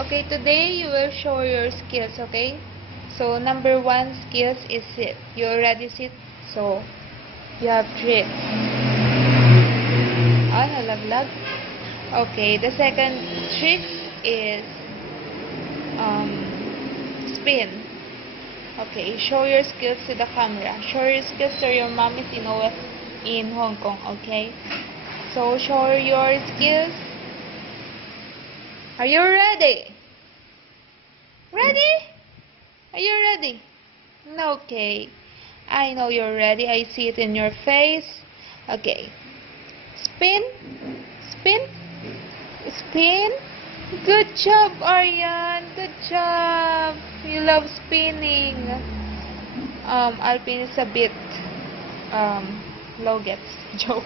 Okay, today you will show your skills, okay? So, number 1 skills is sit. You already sit, so you have tricks. Oh, nalaglag. Okay, the second trick is spin. Okay, show your skills to the camera. Show your skills to your mommies in Hong Kong, okay? So, show your skills. Are you ready? Ready? Are you ready? Okay. I know you're ready. I see it in your face. Okay. Spin. Spin. Spin. Good job, Aryan. Good job. You love spinning. Alpin is a bit low gets joke.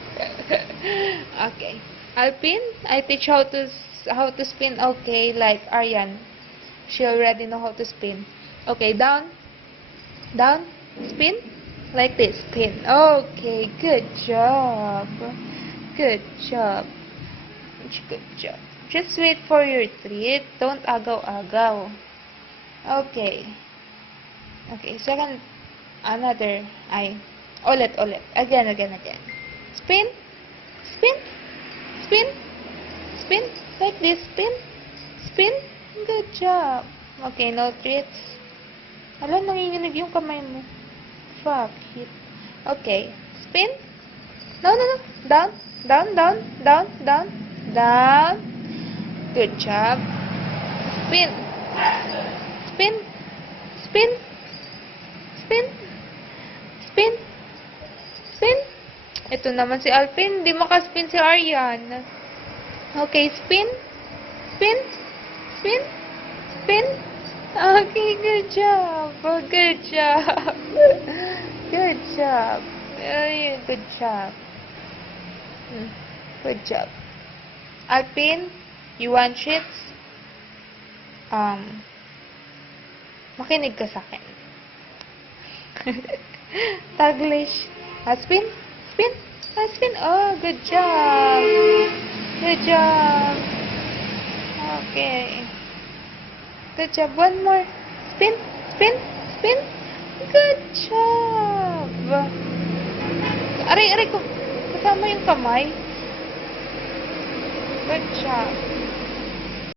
Okay. Alpin, I teach how to spin. Okay, like Aryan. She already know how to spin. Okay, down. Down. Spin. Like this. Spin. Okay, good job. Good job. Good job. Just wait for your treat. Don't agaw-agaw. Okay. Okay, second, another, ulit. Again. Spin. Spin. Spin. Spin. Like this. Spin. Spin. Good job. Okay, no treats. Alam, nanginginig yung kamay mo. Fuck it. Okay. Spin. No. Down. Down. Good job. Spin. Spin. Spin. Spin. Spin. Spin. Ito naman si Alpin. Di makaspin si Aryan. Okay, spin. Spin. Spin. Spin. Okay, good job. Good job. Good job. Good job. Good job. Alpin, you want treats? Makinig ka sa akin. Taglish. Spin. Spin. Spin. Oh, good job. Good job. Okay. Good job. One more. Spin. Spin. Spin. Good job. Aray ko. Kasama yung kamay. Good job.